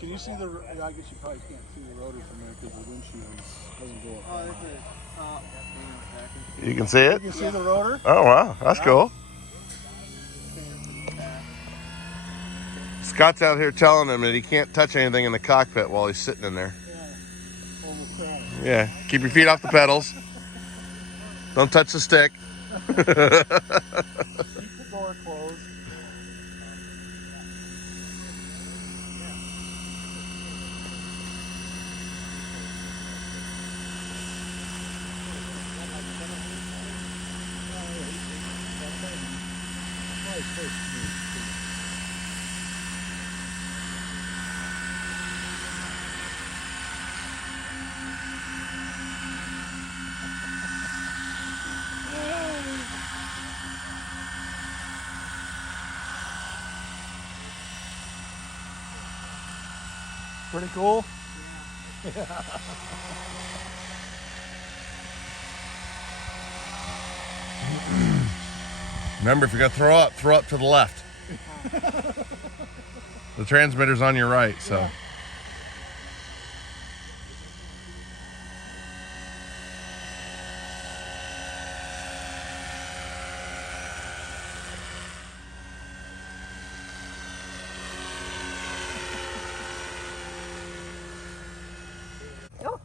can you see the? Yeah, I guess you probably can't see the rotor from there because the windshield doesn't go up. You can see it? You can see the rotor? Oh, wow. That's cool. Scott's out here telling him that he can't touch anything in the cockpit while he's sitting in there. Yeah. Keep your feet off the pedals. Don't touch the stick. Keep the door closed. Pretty cool. Yeah. Remember, if you're going to throw up to the left. The transmitter's on your right, so. Yeah.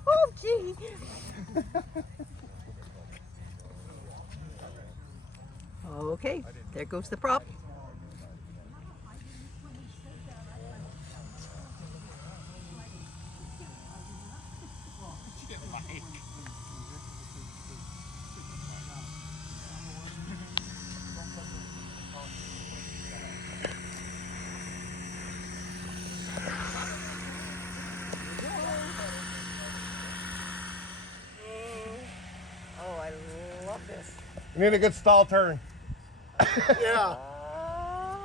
Oh, gee. Okay, there goes the prop. Oh, I love this. You need a good stall turn. Yeah. Oh,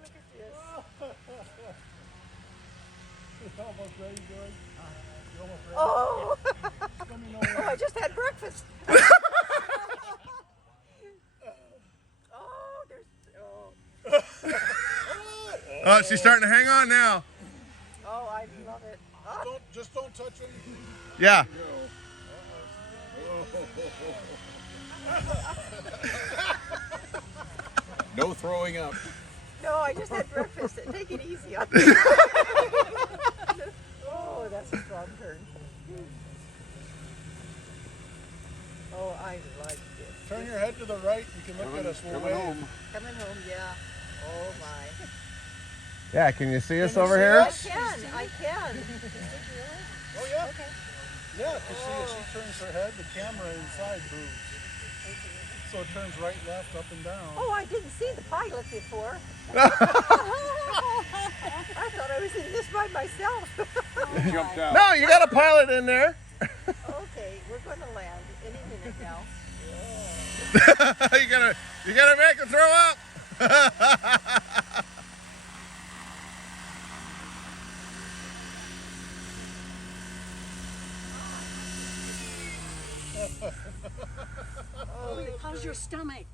look at this. Almost ready, George? You almost ready? Oh. Oh, I just had breakfast. Oh, she's starting to hang on now. Oh, I love it. Just don't touch anything. Yeah. No throwing up. No, I just had breakfast. Take it easy on me. Oh, that's a strong turn. Oh, I like this. Turn your head to the right. You can look at us. We'll wave. Coming home, yeah. Oh my. Yeah, can you see us Can you over see here? us? I can. Oh, yeah. Okay. Yeah, if you see as she turns her head, the camera inside moves. So it turns right, left, up, and down. Oh, I didn't see the pilot before. I thought I was in this by myself. Jumped out. No, you got a pilot in there. Okay, we're going to land any minute now. you gotta make her throw up. Oh, how's your stomach?